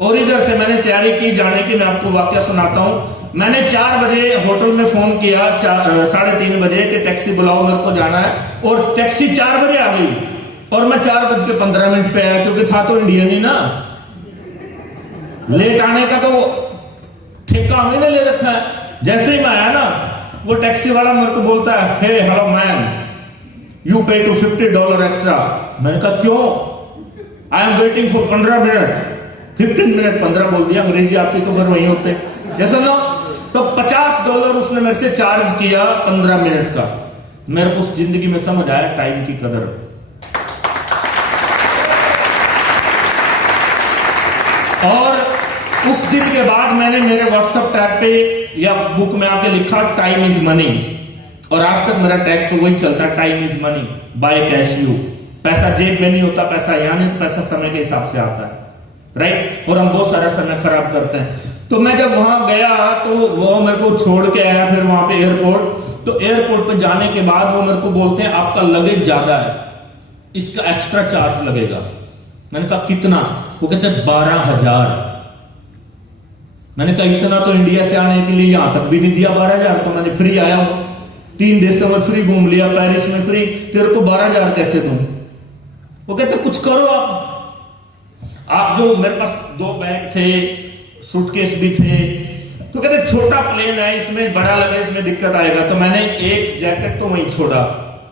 और इधर से मैंने तैयारी की जाने की। मैं आपको वाकया सुनाता हूं। मैंने 4 बजे होटल में फोन किया, 3:30 बजे कि टैक्सी बुलाओ मेरे को जाना है, और टैक्सी 4 बजे आ गई, और मैं 4:15 पे आया, क्योंकि था तो इंडियन ही ना। लेट आने का तो ठेका हमने ले रखा है। जैसे ही मैं आया ना, वो टैक्सी वाला मेरे को बोलता है, हे हेलो मैन, यू पे टू $50 एक्स्ट्रा। मैंने कहा क्यों? I am waiting for 15 minute. 15 minute 15 बोल दिया, अंग्रेजी आती तो फिर वही होते। जैसा लो तो $50 उसने मेरे से चार्ज किया 15 मिनट का। मेरे को उस जिंदगी में समझ आया टाइम की कदर। और उस दिन के बाद मैंने मेरे व्हाट्सएप टैग पे या बुक में आके लिखा टाइम इज मनी, और आज तक मेरा टैग पे वही चलता है, time is money by cash you. पैसा जेब में नहीं होता, पैसा यहाँ नहीं, पैसा समय के हिसाब से आता है, राइट। और हम बहुत सारा समय खराब करते हैं। तो मैं जब वहां गया तो वो मेरे को छोड़ के आया, फिर वहां पे एयरपोर्ट। तो एयरपोर्ट पे जाने के बाद वो मेरे को बोलते हैं आपका लगेज ज्यादा है, इसका एक्स्ट्रा चार्ज लगेगा। मैंने कहा कितना? वो कहते हैं 12,000। मैंने कहा इतना तो इंडिया से आने के लिए यहां तक भी नहीं दिया 12,000, तो मैंने फ्री आया हूं, 3 देशों में फ्री घूम लिया, पेरिस में फ्री, तेरे को 12,000 कैसे दूं? वो कहते कुछ करो आप जो मेरे पास 2 बैग थे, सूटकेस भी थे, तो कहते छोटा प्लेन है, इसमें बड़ा लगेज में दिक्कत आएगा। तो मैंने एक जैकेट तो वहीं छोड़ा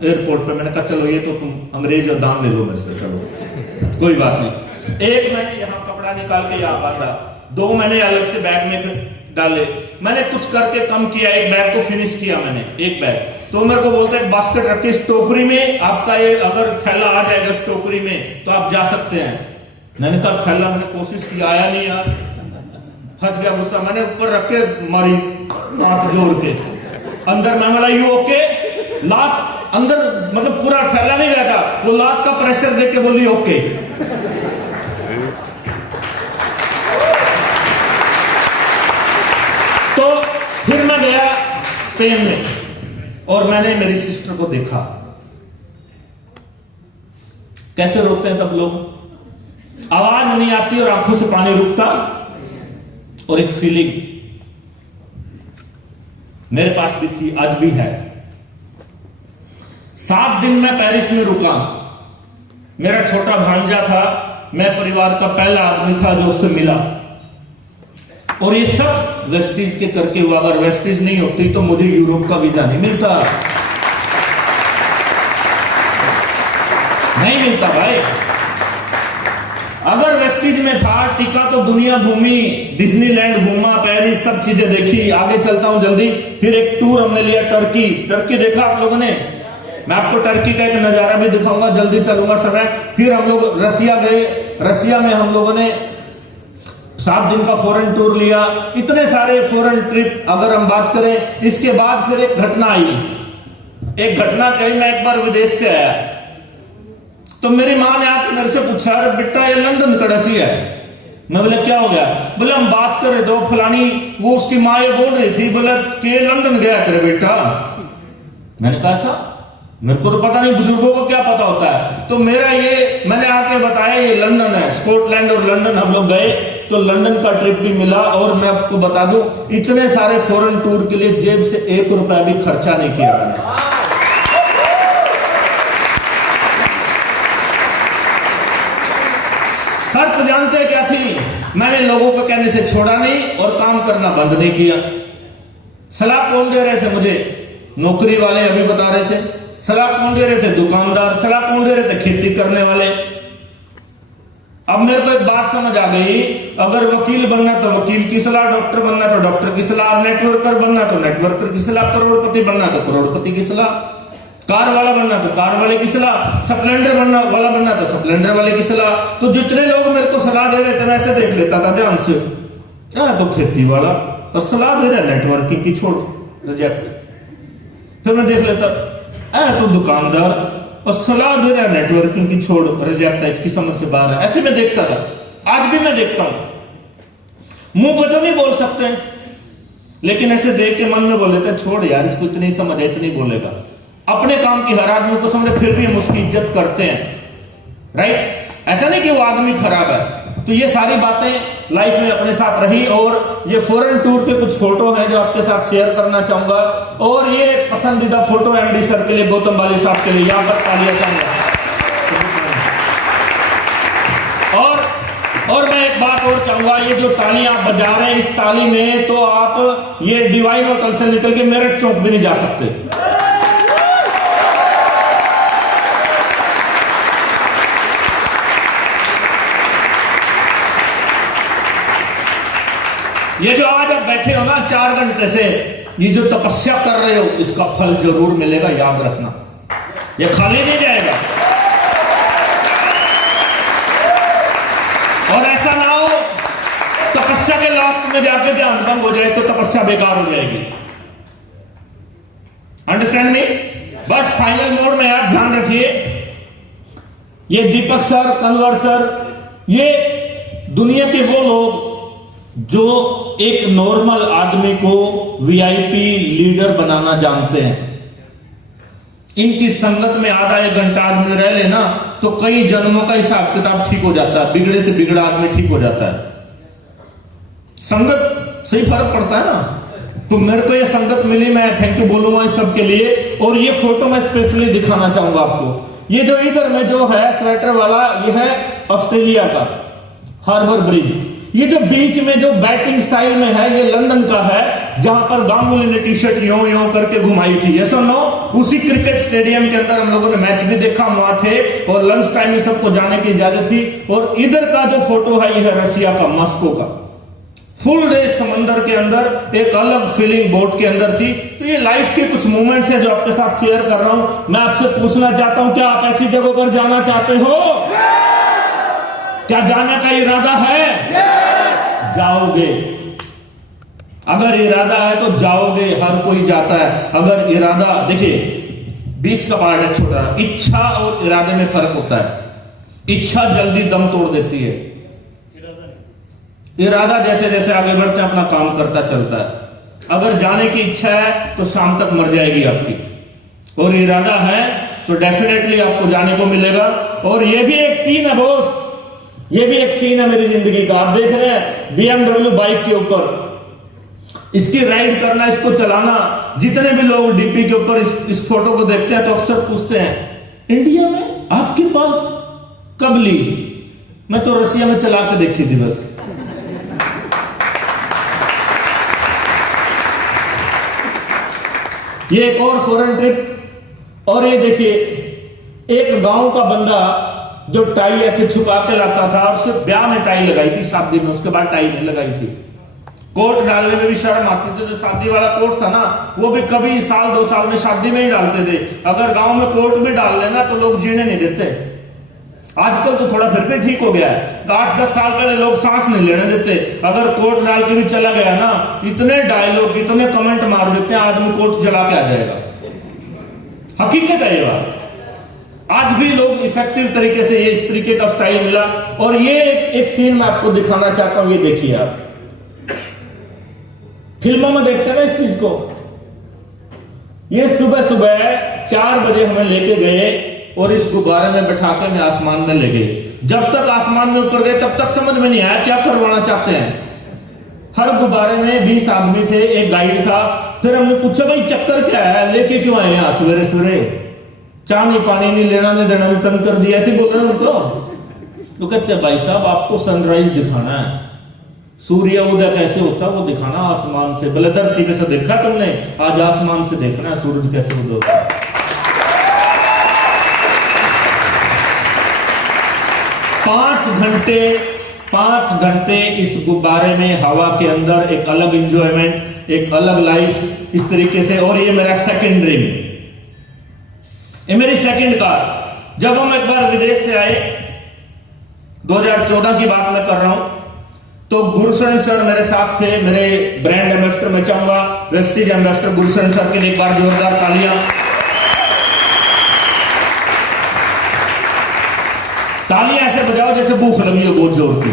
एयरपोर्ट पे। मैंने कहा चलो ये तो तुम अंग्रेज और दाम ले लो मेरे से, चलो कोई बात नहीं। एक मैंने यहाँ कपड़ा निकाल के यहाँ बांधा, 2 मैंने अलग से बैग में डाले। मैंने कुछ करके कम किया, एक बैग को फिनिश किया मैंने, एक बैग। तो मेरे को बोलते हैं बास्केट रखी इस टोकरी में, आपका ये अगर थैला आ जाएगा इस टोकरी में तो आप जा सकते हैं। मैंने कहा थैला मैंने कोशिश की, आया नहीं यार, फंस गया गुस्सा। मैंने ऊपर रख के मारी हाथ जोड़ के, अंदर मैं बोला यू ओके? लात अंदर, मतलब पूरा थैला नहीं गया था, वो लात का प्रेशर देख के बोली ओके। तो फिर मैं गया स्पेन में, और मैंने मेरी सिस्टर को देखा कैसे रोते हैं तब लोग, आवाज नहीं आती और आंखों से पानी रुकता, और एक फीलिंग मेरे पास भी थी, आज भी है। 7 दिन मैं पेरिस में रुका। मेरा छोटा भांजा था, मैं परिवार का पहला आदमी था जो उससे मिला, और ये सब वेस्टीज के करके हुआ। अगर वेस्टीज नहीं होती तो मुझे यूरोप का वीजा नहीं मिलता, नहीं मिलता भाई। अगर वेस्टीज में था, टिका तो दुनिया घूमी, डिज्नीलैंड घूमा, पेरिस, सब चीजें देखी। आगे चलता हूं जल्दी। फिर एक टूर हमने लिया टर्की। टर्की देखा आप लोगों ने? मैं आपको टर्की का एक नजारा भी दिखाऊंगा, जल्दी चलूंगा समय। फिर हम लोग रसिया गए। रसिया में हम लोगों ने 7 दिन का फॉरेन टूर लिया। इतने सारे फॉरेन ट्रिप अगर हम बात करें। इसके बाद फिर एक घटना आई। एक घटना कही, मैं एक बार विदेश से आया, तो मेरी माँ ने आकर मेरे से पूछा, अरे बेटा ये लंदन कड़सी है। मैं बोले क्या हो गया? बोले हम बात कर रहे थे, फलानी वो उसकी माँ ये बोल रही थी, बोले कि लंदन गया तेरे बेटा। मैंने कहा ऐसा? मेरे को तो पता नहीं, बुजुर्गों को क्या पता होता है। तो मेरा ये मैंने आके बताया ये लंदन है, स्कॉटलैंड और लंदन हम लोग गए, तो लंदन का ट्रिप भी मिला। और मैं आपको बता दूं, इतने सारे फॉरेन टूर के लिए जेब से 1 रुपया भी खर्चा नहीं किया मैंने। मैंने लोगों को कहने से छोड़ा नहीं और काम करना बंद नहीं किया। सलाह कौन दे रहे थे मुझे? नौकरी वाले अभी बता रहे थे। सलाह कौन दे रहे थे? दुकानदार। सलाह कौन दे रहे थे? खेती करने वाले। अब मेरे को एक बात समझ आ गई, अगर वकील बनना तो वकील की सलाह, डॉक्टर बनना तो डॉक्टर की सलाह, नेटवर्कर बनना तो नेटवर्कर की सलाह, करोड़पति बनना तो करोड़पति की सलाह, कार वाला बनना तो कार वाले की सलाह, स्प्लेंडर वाला बनना तो स्प्लेंडर वाले की सलाह। तो जितने लोग मेरे को सलाह दे रहे थे मैं ऐसे देख लेता था ध्यान से, तो खेती वाला, और सलाह दे रहा नेटवर्किंग की, छोड़, रिजेक्ट। फिर मैं देख लेता तो दुकानदार, और सलाह दे रहा नेटवर्किंग की, छोड़, रिजेक्ट है, इसकी समझ से बाहर है। ऐसे मैं देखता था, आज भी मैं देखता हूं। मुंह पर तो नहीं बोल सकते, लेकिन ऐसे देख के मन में बोल देते छोड़ यार, इसको इतनी समझ है, इतनी बोलेगा। अपने काम की हर आदमी को समझे, फिर भी हम उसकी इज्जत करते हैं, राइट। ऐसा नहीं कि वो आदमी खराब है। तो ये सारी बातें लाइफ में अपने साथ रही, और ये फॉरेन टूर के कुछ फोटो हैं जो आपके साथ शेयर करना चाहूंगा। और ये पसंदीदा फोटो एमडी सर के लिए, गौतम बाली साहब के लिए, यहाँ पर तालियां चाहूंगा। और मैं एक बात और चाहूंगा, ये जो तालियां आप बजा रहे हैं, इस ताली में तो आप ये डिवाइन होटल से निकल के मेरठ चौक भी नहीं जा सकते। ये जो आज आप बैठे हो ना 4 घंटे से, ये जो तपस्या कर रहे हो, इसका फल जरूर मिलेगा, याद रखना, ये खाली नहीं जाएगा। और ऐसा ना हो तपस्या के लास्ट में जाके ध्यान भंग हो जाए तो तपस्या बेकार हो जाएगी। Understand me? बस फाइनल मोड में आप ध्यान रखिए, ये दीपक सर, कन्वर सर, ये दुनिया के वो लोग जो एक नॉर्मल आदमी को वीआईपी लीडर बनाना जानते हैं। इनकी संगत में आधा 1 घंटा आदमी रह लेना तो कई जन्मों का हिसाब किताब ठीक हो जाता है, बिगड़े से बिगड़ा आदमी ठीक हो जाता है। संगत से ही फर्क पड़ता है ना। तो मेरे को ये संगत मिली, मैं थैंक यू बोलूंगा इस सब के लिए। और ये फोटो मैं स्पेशली दिखाना चाहूंगा आपको। ये जो इधर में जो है स्वेटर वाला, ये है ऑस्ट्रेलिया का हार्बर ब्रिज। ये जो बीच में जो बैटिंग स्टाइल में है, ये लंदन का है, जहां पर गांगुली ने टी शर्ट यो यो करके घुमाई थी। ये सुनो, उसी क्रिकेट स्टेडियम के अंदर हम लोगों ने मैच भी देखा, वहां थे, और लंच टाइम में सबको जाने की इजाजत थी। और इधर का जो फोटो है, ये है रसिया का, मॉस्को का। फुल डे समंदर के अंदर एक अलग फीलिंग बोट के अंदर थी। तो ये लाइफ के कुछ मोमेंट्स हैं जो आपके साथ शेयर कर रहा हूं। मैं आपसे पूछना चाहता हूं, क्या आप ऐसी जगहों पर जाना चाहते हो? क्या जाने का इरादा है? जाओगे। अगर इरादा है तो जाओगे, हर कोई जाता है। अगर इरादा, देखिए बीच का पार्ट है छोटा, इच्छा और इरादे में फर्क होता है। इच्छा जल्दी दम तोड़ देती है, इरादा जैसे जैसे आगे बढ़ते हैं अपना काम करता चलता है। अगर जाने की इच्छा है तो शाम तक मर जाएगी आपकी, और इरादा है तो डेफिनेटली आपको जाने को मिलेगा। और ये भी एक सीन है बॉस, ये भी एक सीन है मेरी जिंदगी का। आप देख रहे हैं BMW बाइक के ऊपर, इसकी राइड करना, इसको चलाना। जितने भी लोग डीपी के ऊपर इस फोटो को देखते हैं तो अक्सर पूछते हैं, इंडिया में आपके पास कब ली? मैं तो रसिया में चला के देखी थी बस। ये एक और फॉरेन ट्रिप। और ये देखिए, एक गांव का बंदा जो टाई ऐसे छुपा के लाता था, और सिर्फ ब्याह में टाई लगाई थी, शादी में, उसके बाद टाई नहीं लगाई थी। कोट डालने में भी शर्म आती थी। जो शादी वाला कोट था ना, वो भी कभी साल 2 साल में शादी में ही डालते थे। अगर गांव में कोट भी डाल लेना तो लोग जीने नहीं देते। आजकल तो थोड़ा फिर भी ठीक हो गया है। 8-10 साल पहले लोग सांस नहीं लेने देते। अगर कोट डाल के भी चला गया ना, इतने डायलॉग, इतने कमेंट मार देते हैं, आदमी कोट जला के आ जाएगा। हकीकत है ये बात। आज भी लोग इफेक्टिव तरीके से ये इस तरीके का स्टाइल मिला। और ये एक सीन मैं आपको दिखाना चाहता हूं, ये देखिए आप। फिल्मों में देखते हैं ना इस चीज को। ये सुबह सुबह 4 बजे हमें लेके गए और इस गुब्बारे में बैठा के हमें आसमान में ले गए। जब तक आसमान में ऊपर गए तब तक समझ में नहीं आया क्या करवाना चाहते हैं। हर गुब्बारे में 20 आदमी थे, एक गाइड था। फिर हमने पूछा भाई चक्कर क्या है, लेके क्यों आए यहाँ सवेरे सवेरे? चाय नहीं, पानी नहीं, लेना नहीं देना नहीं, तंग कर दिया, ऐसे बोल रहे हैं उनको। तो कहते हैं भाई साहब आपको सनराइज दिखाना है। सूर्य उदय कैसे होता है वो दिखाना आसमान से, बोले धरती पे से देखा तुमने, आज आसमान से देखना है सूरज कैसे उदय होता है। 5 घंटे इस गुब्बारे में हवा के अंदर एक अलग इंजॉयमेंट, एक अलग लाइफ इस तरीके से। और ये मेरा सेकंड ड्रीम, ये मेरी सेकंड कार। जब हम एक बार विदेश से आए, 2014 की बात मैं कर रहा हूं, तो गुरुशरण सर मेरे साथ थे, मेरे ब्रांड एम्बेसडर। मैं चाहूंगा वेस्टीज एम्बेसडर गुरुशरण सर के लिए एक बार जोरदार तालियां। तालियां ऐसे बजाओ जैसे भूख लगी हो बहुत जोर की।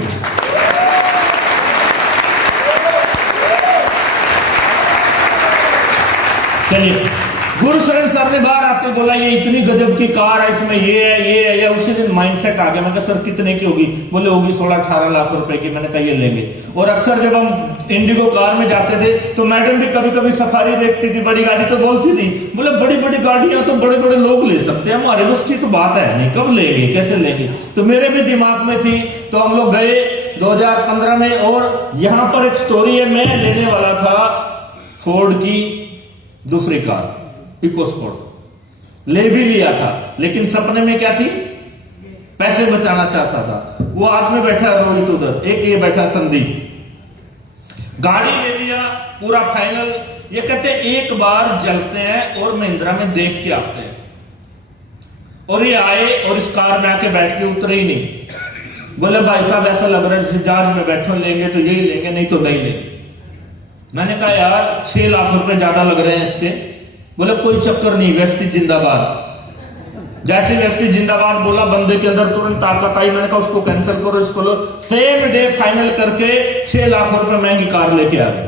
चलिए, गुरुशरण सर ने बाहर आते बोला ये इतनी गजब की कार है, इसमें ये है ये है। या उसी दिन माइंडसेट आ गया। मैं कहा सर कितने की होगी? बोले होगी 16-18 लाख रुपए की। मैंने कहा ये लेंगे। और अक्सर जब हम इंडिगो कार में जाते थे तो मैडम भी कभी कभी सफारी देखती थी, बड़ी गाड़ी तो बोलती थी, बोले बड़ी बड़ी गाड़ियां तो बड़े बड़े लोग ले सकते हैं, हमारे बस की तो बात है नहीं, कब लेंगे कैसे लेंगे। तो मेरे भी दिमाग में थी। तो हम लोग गए 2015 में। और यहां पर एक स्टोरी है, मैं लेने वाला था फोर्ड की दूसरी कार इकोस्पोर्ट, ले भी लिया था, लेकिन सपने में क्या थी, पैसे बचाना चाहता था। वो आदमी बैठा रोहित उधर, एक ये बैठा संदीप। गाड़ी ले लिया, पूरा फाइनल। ये कहते एक बार चलते हैं और महिंद्रा में देख के आते हैं। और ये आए और इस कार में आके बैठ के उतरे ही नहीं। बोले भाई साहब ऐसा लग रहा है जैसे जहाज में बैठो, लेंगे तो यही लेंगे नहीं तो नहीं लेंगे। मैंने कहा यार 6 लाख रुपए ज्यादा लग रहे हैं इसके। बोले कोई चक्कर नहीं, वेस्टीज जिंदाबाद। जैसे वेस्टीज जिंदाबाद बोला, बंदे के अंदर तुरंत ताकत आई। मैंने कहा उसको कैंसिल करो, इसको लो। सेम डे फाइनल करके 6 लाख रुपए महंगी कार लेके आ गए।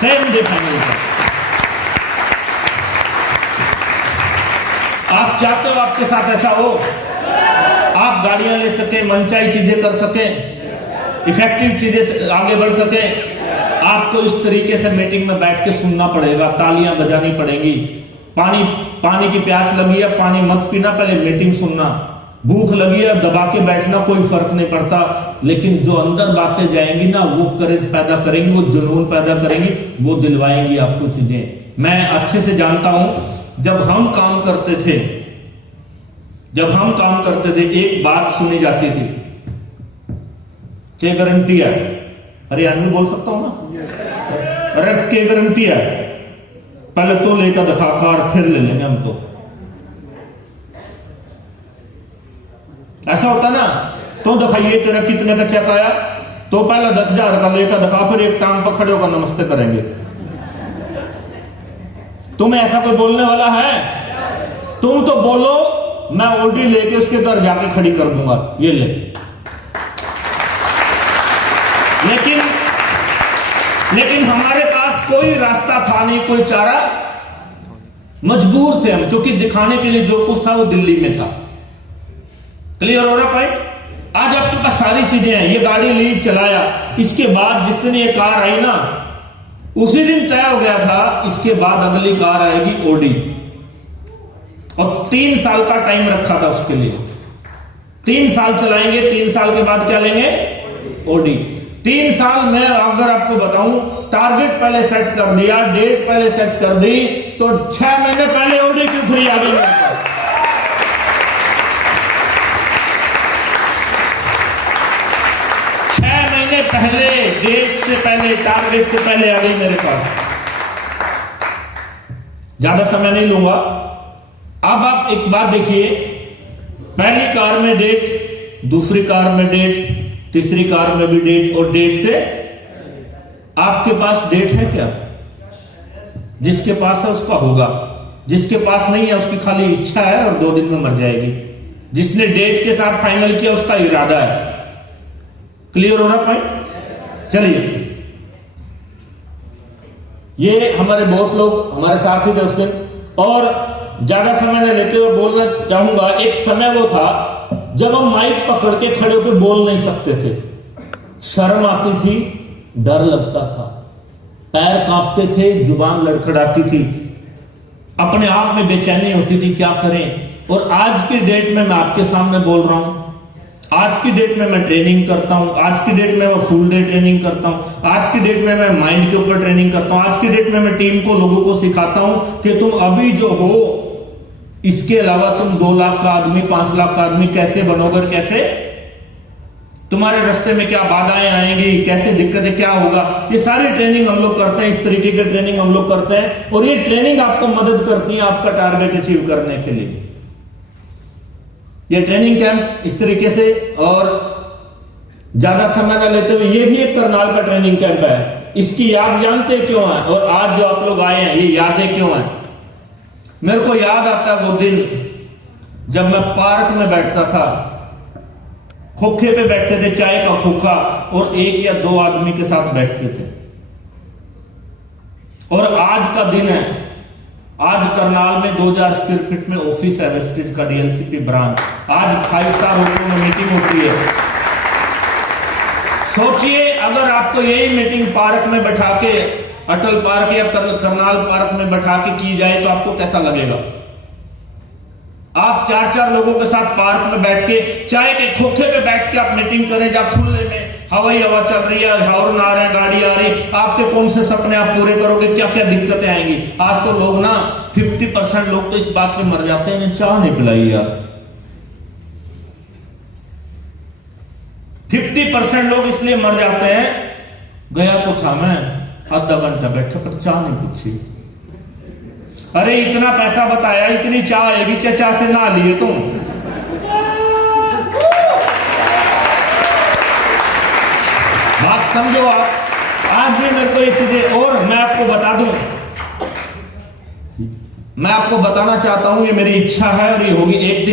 सेम डे फाइनल कर। आप चाहते हो आपके साथ ऐसा हो, आप गाड़ियां ले सके, मनचाही चीजें कर सके, इफेक्टिव चीजें आगे बढ़ सके, आपको इस तरीके से मीटिंग में बैठ के सुनना पड़ेगा, तालियां बजानी पड़ेंगी। पानी की प्यास लगी है, पानी मत पीना, पहले मीटिंग सुनना। भूख लगी है, दबा के बैठना, कोई फर्क नहीं पड़ता। लेकिन जो अंदर बातें जाएंगी ना, वो करेज पैदा करेंगी, वो जुनून पैदा करेंगी, वो दिलवाएंगी आपको चीजें। मैं अच्छे से जानता हूं, जब हम काम करते थे एक बात सुनी जाती थी, क्या गारंटी है? अरे आदमी बोल सकता हूं ना, अरे क्या गारंटी है? पहले तो लेकर दिखा कार, फिर ले लेंगे हम। तो ऐसा होता ना, तो दिखाइए तेरा कितने का चेक आया, तो पहले 10,000 का लेकर दिखा, फिर एक टांग पर खड़े होकर नमस्ते करेंगे। तुम्हें ऐसा कोई बोलने वाला है? तुम तो बोलो मैं ऑडी लेके उसके घर जाके खड़ी कर दूंगा, ये ले। लेकिन हमारे पास कोई रास्ता था नहीं, कोई चारा। मजबूर थे हम, क्योंकि दिखाने के लिए जो कुछ था वो दिल्ली में था। क्लियर हो रहा भाई? आज आपके पास सारी चीजें हैं। ये गाड़ी ली, चलाया, इसके बाद जिस दिन ये कार आई ना, उसी दिन तय हो गया था इसके बाद अगली कार आएगी ओडी। और 3 साल का टाइम रखा था उसके लिए। 3 साल चलाएंगे, 3 साल के बाद क्या लेंगे? ओडी। 3 साल में अगर आपको बताऊं, टारगेट पहले सेट कर दिया, डेट पहले सेट कर दी, तो 6 महीने पहले ओडी Q3 आ गई मेरे पास। 6 महीने पहले, डेट से पहले, टारगेट से पहले आ गई मेरे पास। ज्यादा समय नहीं लूंगा। अब आप एक बात देखिए, पहली कार में डेट, दूसरी कार में डेट, तीसरी कार में भी डेट, और डेट से आपके पास डेट है क्या? जिसके पास है उसका होगा, जिसके पास नहीं है उसकी खाली इच्छा है और 2 दिन में मर जाएगी। जिसने डेट के साथ फाइनल किया उसका इरादा है। क्लियर हो रहा पॉइंट? चलिए, ये हमारे बॉस लोग हमारे साथ ही थे उस दिन। और ज्यादा समय न लेते हुए बोलना चाहूंगा, एक समय वो था जब हम माइक पकड़ के खड़े होकर बोल नहीं सकते थे। शर्म आती थी, डर लगता था, पैर कांपते थे, जुबान लड़खड़ाती थी, अपने आप में बेचैनी होती थी, क्या करें। और आज के डेट में मैं आपके सामने बोल रहा हूं, आज की डेट में मैं ट्रेनिंग करता हूं, आज की डेट में मैं फुल डे ट्रेनिंग करता हूं, आज की डेट में मैं माइंड के ऊपर ट्रेनिंग करता हूं, आज की डेट में मैं टीम को, लोगों को सिखाता हूं कि तुम अभी जो हो, इसके अलावा तुम 2 लाख का आदमी, 5 लाख का आदमी कैसे बनोगे, कैसे तुम्हारे रास्ते में क्या बाधाएं आएंगी, कैसे दिक्कतें, क्या होगा, ये सारी ट्रेनिंग हम लोग करते हैं। इस तरीके की ट्रेनिंग हम लोग करते हैं और ये ट्रेनिंग आपको मदद करती है आपका टारगेट अचीव करने के लिए। ये ट्रेनिंग कैंप इस तरीके से, और ज्यादा समय ना लेते हुए, ये भी एक करनाल का ट्रेनिंग कैंप है। इसकी याद जानते क्यों है, और आज जो आप लोग आए हैं ये यादें क्यों हैं? मेरे को याद आता है वो दिन जब मैं पार्क में बैठता था, खोखे पे बैठते थे, चाय का खोखा, और 1 या 2 आदमी के साथ बैठते थे। और आज का दिन है, आज करनाल में 2000 स्क्वायर फीट में ऑफिस है वेस्टेज का, डीएलसीपी ब्रांच। आज 5 स्टार होटल में मीटिंग होती है। सोचिए अगर आपको यही मीटिंग पार्क में बैठा के, अटल पार्क या करनाल पार्क में बैठा के की जाए तो आपको कैसा लगेगा? आप 4-4 लोगों के साथ पार्क में बैठ के, चाय के खोखे पे बैठ के आप मीटिंग करें, जहां खुले में हवाई हवा चल रही है, हॉर्न आ रहे हैं, गाड़ी आ रही, आपके कौन से सपने आप पूरे करोगे, क्या क्या दिक्कतें आएंगी? आज तो लोग ना 50% लोग तो इस बात पे मर जाते हैं, चाय नहीं पिलाई यार। 50% लोग इसलिए मर जाते हैं, गया तो था मैं, आधा घंटा बैठा पर चाय नहीं पूछी। अरे इतना पैसा बताया, इतनी चाय आएगी, चचा से ना लिए तुम। बात समझो आप। आज भी मेरे को ये चीजें, और मैं आपको बता दूं, मैं आपको बताना चाहता हूं, ये मेरी इच्छा है और ये होगी एक दिन।